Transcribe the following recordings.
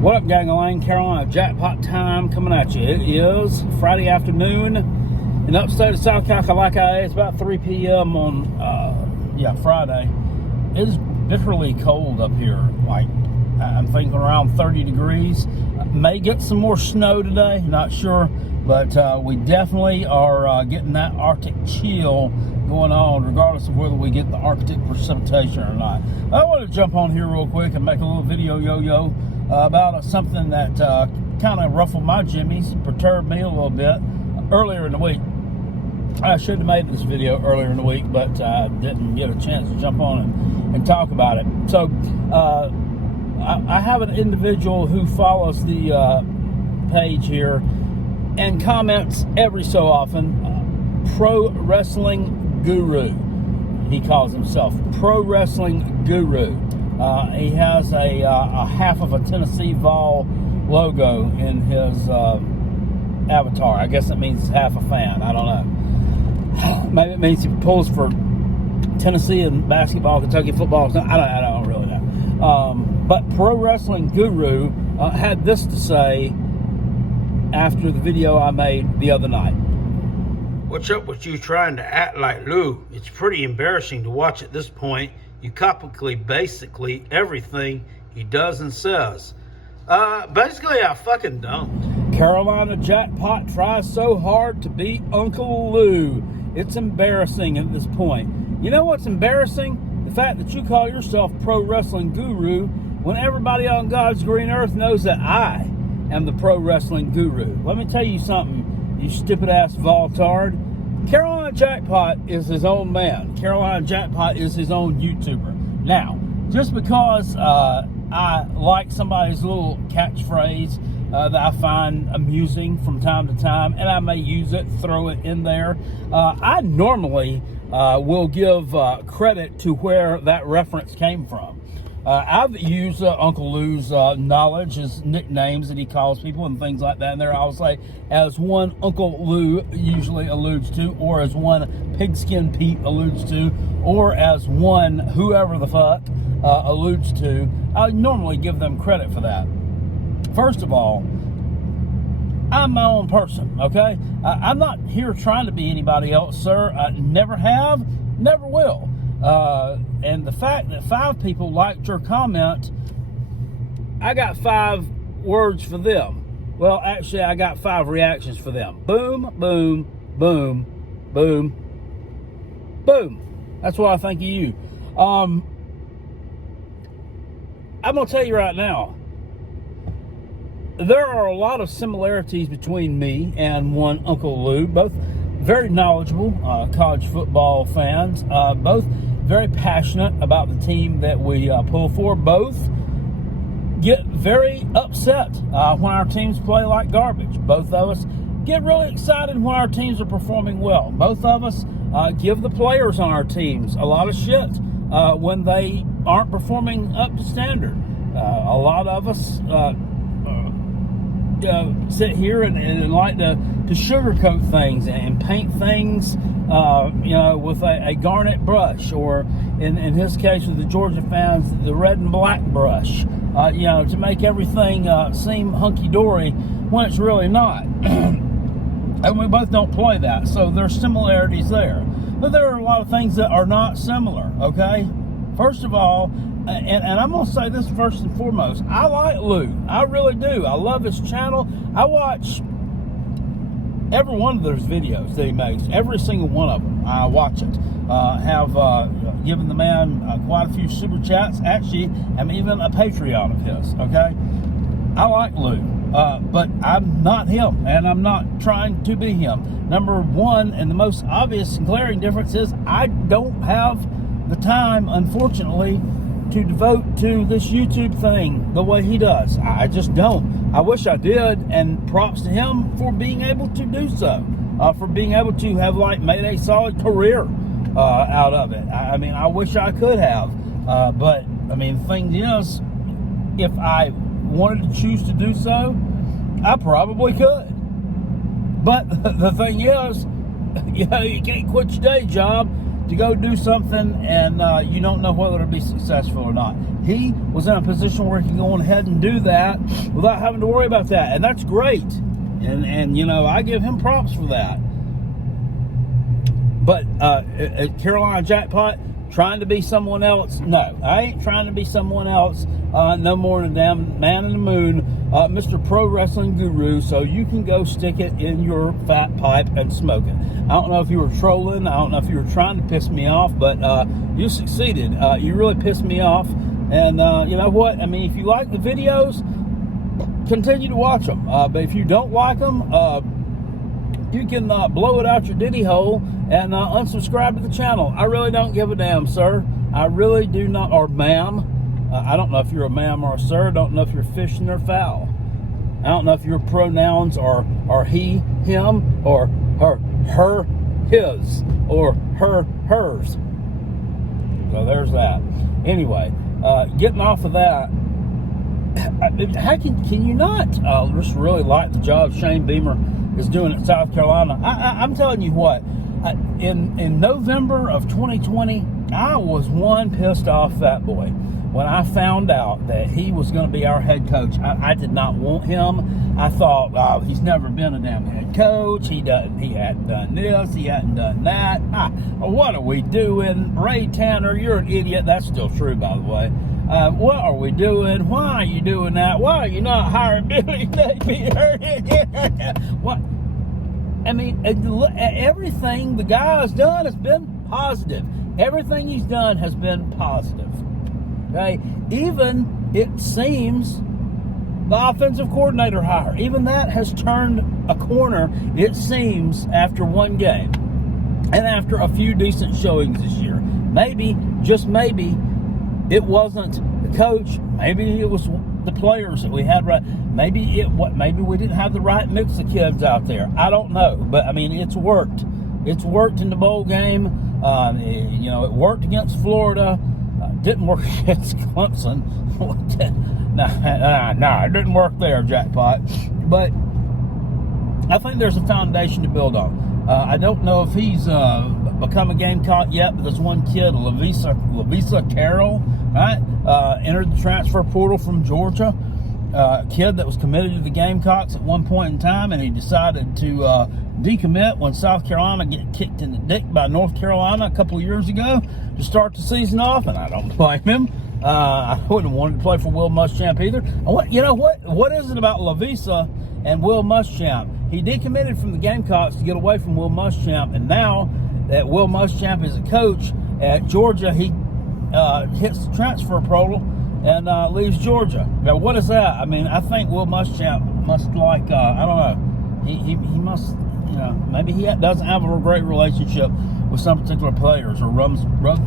What up, gang of Lane? Carolina Jackpot time coming at you. It is Friday afternoon in the upstate of South Carolina. It's about 3 p.m. on Friday. It is bitterly cold up here. Like, I'm thinking around 30 degrees. May get some more snow today, not sure, but we definitely are getting that Arctic chill going on, regardless of whether we get the Arctic precipitation or not. I want to jump on here real quick and make a little video yo-yo about something that kind of ruffled my jimmies, perturbed me a little bit earlier in the week. I should have made this video earlier in the week, but I didn't get a chance to jump on and talk about it. So I have an individual who follows the page here and comments every so often, Pro Wrestling Guru. He calls himself Pro Wrestling Guru. He has a half of a Tennessee Vol logo in his avatar. I guess it means half a fan. I don't know. Maybe it means he pulls for Tennessee and basketball, Kentucky football. I don't really know. But Pro Wrestling Guru had this to say after the video I made the other night. What's up with you trying to act like Lou? It's pretty embarrassing to watch at this point. You copy basically everything he does and says. Basically, I fucking don't. Carolina Jackpot tries so hard to beat Uncle Lou. It's embarrassing at this point. You know what's embarrassing? The fact that you call yourself Pro Wrestling Guru when everybody on God's green earth knows that I am the Pro Wrestling Guru. Let me tell you something, you stupid ass Voltard. Carolina Jackpot is his own man. Carolina Jackpot is his own YouTuber. Now, just because I like somebody's little catchphrase that I find amusing from time to time, and I may use it, throw it in there, I normally will give credit to where that reference came from. I've used Uncle Lou's knowledge, his nicknames that he calls people and things like that in there. I'll say as one Uncle Lou usually alludes to, or as one Pigskin Pete alludes to, or as one whoever the fuck alludes to. I normally give them credit for that. First of all, I'm my own person, okay? I'm not here trying to be anybody else, sir. I never have, never will. And the fact that 5 people liked your comment, I got 5 words for them. Well, actually, I got 5 reactions for them. Boom, boom, boom, boom, boom. That's what I think of you. I'm going to tell you right now, there are a lot of similarities between me and one Uncle Lou, both very knowledgeable college football fans, both very passionate about the team that we pull for. Both get very upset when our teams play like garbage. Both of us get really excited when our teams are performing well. Both of us give the players on our teams a lot of shit when they aren't performing up to standard. A lot of us sit here and like to sugarcoat things and paint things, with a garnet brush, or in his case with the Georgia fans, the red and black brush, to make everything seem hunky-dory when it's really not. And we both don't play that, so there's similarities there. But there are a lot of things that are not similar, okay? First of all, and I'm going to say this first and foremost, I like Lou. I really do. I love his channel. I watch every one of those videos that he makes, every single one of them. I watch it. Have given the man quite a few super chats. Actually, I'm even a Patreon of his, okay? I like Lou, but I'm not him, and I'm not trying to be him. Number one, and the most obvious and glaring difference is I don't have the time, unfortunately, to devote to this YouTube thing the way he does. I just don't. I wish I did, and props to him for being able to do so, for being able to have made a solid career out of it. I mean, I wish I could have, but I mean, the thing is, if I wanted to choose to do so, I probably could. But the thing is, you can't quit your day job to go do something and you don't know whether it'll be successful or not. He was in a position where he can go ahead and do that without having to worry about that, and that's great. And you know, I give him props for that. But at Carolina Jackpot, trying to be someone else? No, I ain't trying to be someone else. No more than a damn man in the moon, Mr. Pro Wrestling Guru. So you can go stick it in your fat pipe and smoke it. I don't know if you were trolling. I don't know if you were trying to piss me off, but you succeeded. You really pissed me off. And you know what? I mean, if you like the videos, continue to watch them. But if you don't like them, you can blow it out your diddy hole and unsubscribe to the channel. I really don't give a damn, sir. I really do not, or ma'am. I don't know if you're a ma'am or a sir. I don't know if you're fishing or foul. I don't know if your pronouns are he, him, or her, his, or her, hers. So there's that. Anyway, getting off of that, how can you not just really like the job Shane Beamer is doing at South Carolina? I'm telling you what, in November of 2020, I was one pissed off fat boy when I found out that he was going to be our head coach. I did not want him. I thought, oh, he's never been a damn head coach. He hadn't done this. He hadn't done that. What are we doing? Ray Tanner, you're an idiot. That's still true, by the way. What are we doing? Why are you doing that? Why are you not hiring Billy? What? I mean, everything the guy has done has been positive. Everything he's done has been positive. Okay? Even, it seems, the offensive coordinator hire, even that has turned a corner, it seems, after one game. And after a few decent showings this year. Maybe, just maybe, it wasn't the coach. Maybe it was the players that we had right. Maybe we didn't have the right mix of kids out there. I don't know, but I mean, it's worked. It's worked in the bowl game. You know, it worked against Florida. Didn't work against Clemson. No, it didn't work there, Jackpot. But I think there's a foundation to build on. I don't know if he's become a Gamecock yet, but there's one kid, Lavisa Carroll, right? Entered the transfer portal from Georgia. Kid that was committed to the Gamecocks at one point in time, and he decided to decommit when South Carolina get kicked in the dick by North Carolina a couple of years ago to start the season off, and I don't blame him. I wouldn't have wanted to play for Will Muschamp either. What is it about Lavisa and Will Muschamp? He decommitted from the Gamecocks to get away from Will Muschamp, and now that Will Muschamp is a coach at Georgia, he hits the transfer portal and leaves Georgia. Now, what is that? I mean, I think Will Muschamp must like, I don't know, he must, you know, maybe he doesn't have a great relationship with some particular players or rubs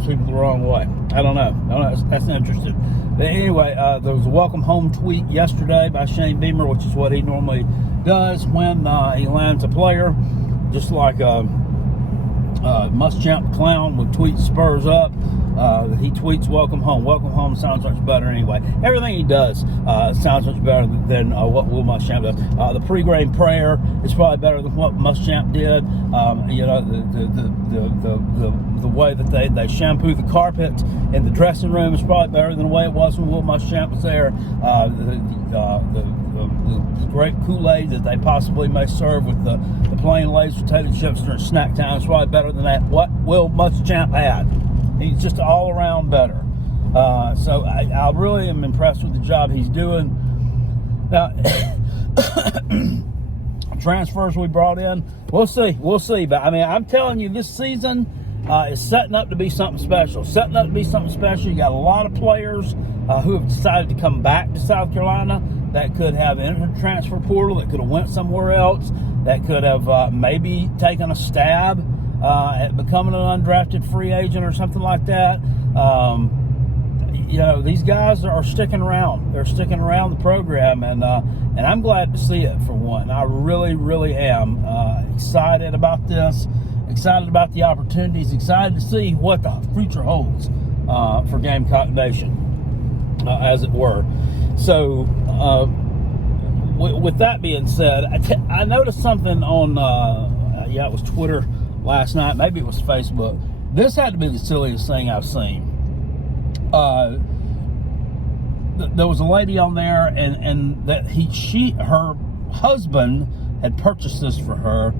people the wrong way. I don't know. That's interesting. But anyway, there was a welcome home tweet yesterday by Shane Beamer, which is what he normally does when he lands a player, just like Muschamp Clown would tweet Spurs up. He tweets welcome home. Welcome home sounds much better anyway. Everything he does sounds much better than what Will Muschamp does. The pre-game prayer is probably better than what Muschamp did. You know, the way that they shampoo the carpet in the dressing room is probably better than the way it was when Will Muschamp was there. The great Kool-Aid that they possibly may serve with the plain Lay's potato chips during snack time is probably better than that what Will Muschamp had. He's just all around better. So I really am impressed with the job he's doing. Now, transfers we brought in, we'll see. But I mean, I'm telling you, this season is setting up to be something special. You got a lot of players who have decided to come back to South Carolina that could have entered the transfer portal, that could have went somewhere else, that could have maybe taken a stab at becoming an undrafted free agent or something like that. You know, these guys are sticking around. They're sticking around the program, and I'm glad to see it, for one. I really, really am excited about this, excited about the opportunities, excited to see what the future holds for Gamecock Nation, as it were. So, with that being said, I noticed something on, it was Twitter last night, maybe it was Facebook, This had to be the silliest thing I've seen. There was a lady on there, and that her husband had purchased this for her,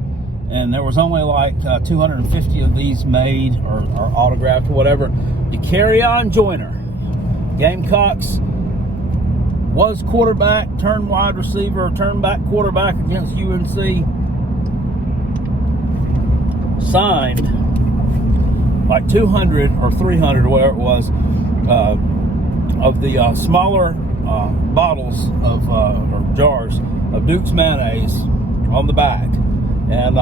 and there was only like 250 of these made or autographed or whatever. To Carry-On Joyner, Gamecocks was quarterback, turned wide receiver, turned back quarterback against UNC. Signed like 200 or 300 or whatever it was of the smaller bottles of or jars of Duke's mayonnaise on the back, and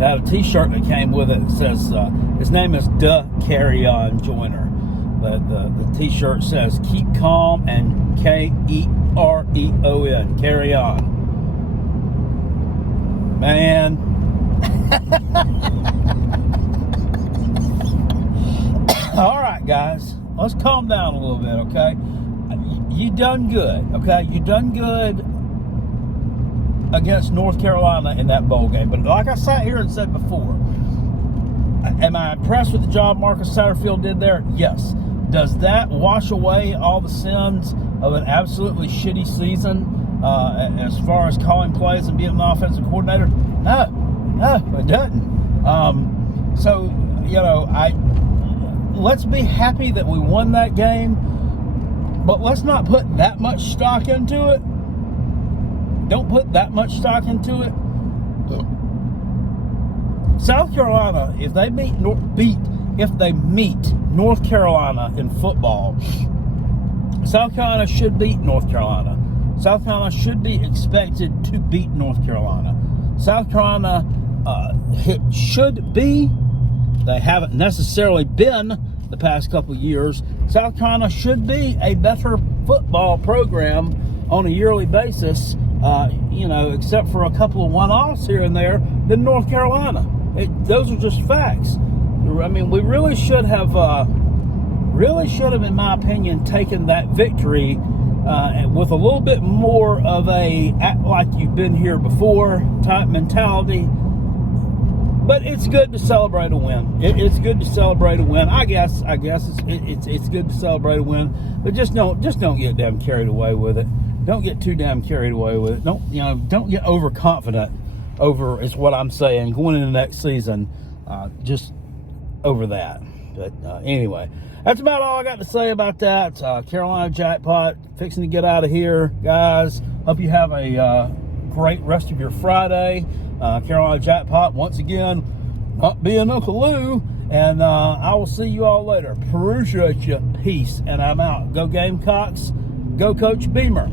had a T-shirt that came with it that says his name is Carry-On Joyner. The T-shirt says "Keep Calm" and Kereon, carry on. Man. All right, guys, let's calm down a little bit, okay? You done good, okay? You done good against North Carolina in that bowl game. But like I sat here and said before, am I impressed with the job Marcus Satterfield did there? Yes. Does that wash away all the sins of an absolutely shitty season as far as calling plays and being an offensive coordinator? No, it doesn't. So, you know, let's be happy that we won that game, but let's not put that much stock into it. Don't put that much stock into it. South Carolina, if they meet North Carolina in football, South Carolina should beat North Carolina. South Carolina should be expected to beat North Carolina. South Carolina should be. They haven't necessarily been the past couple of years. South Carolina should be a better football program on a yearly basis, except for a couple of one-offs here and there, than North Carolina. Those are just facts. I mean, we really should have, in my opinion, taken that victory with a little bit more of a act like you've been here before type mentality. But it's good to celebrate a win. It's good to celebrate a win. I guess it's good to celebrate a win. But just don't get damn carried away with it. Don't get too damn carried away with it. Don't get overconfident over is what I'm saying going into next season. Just over that. But anyway, that's about all I got to say about that. Carolina Jackpot fixing to get out of here, guys. Hope you have a great rest of your Friday. Carolina Jackpot, once again, not being Uncle Lou. And I will see you all later. Appreciate you. Peace. And I'm out. Go Gamecocks. Go Coach Beamer.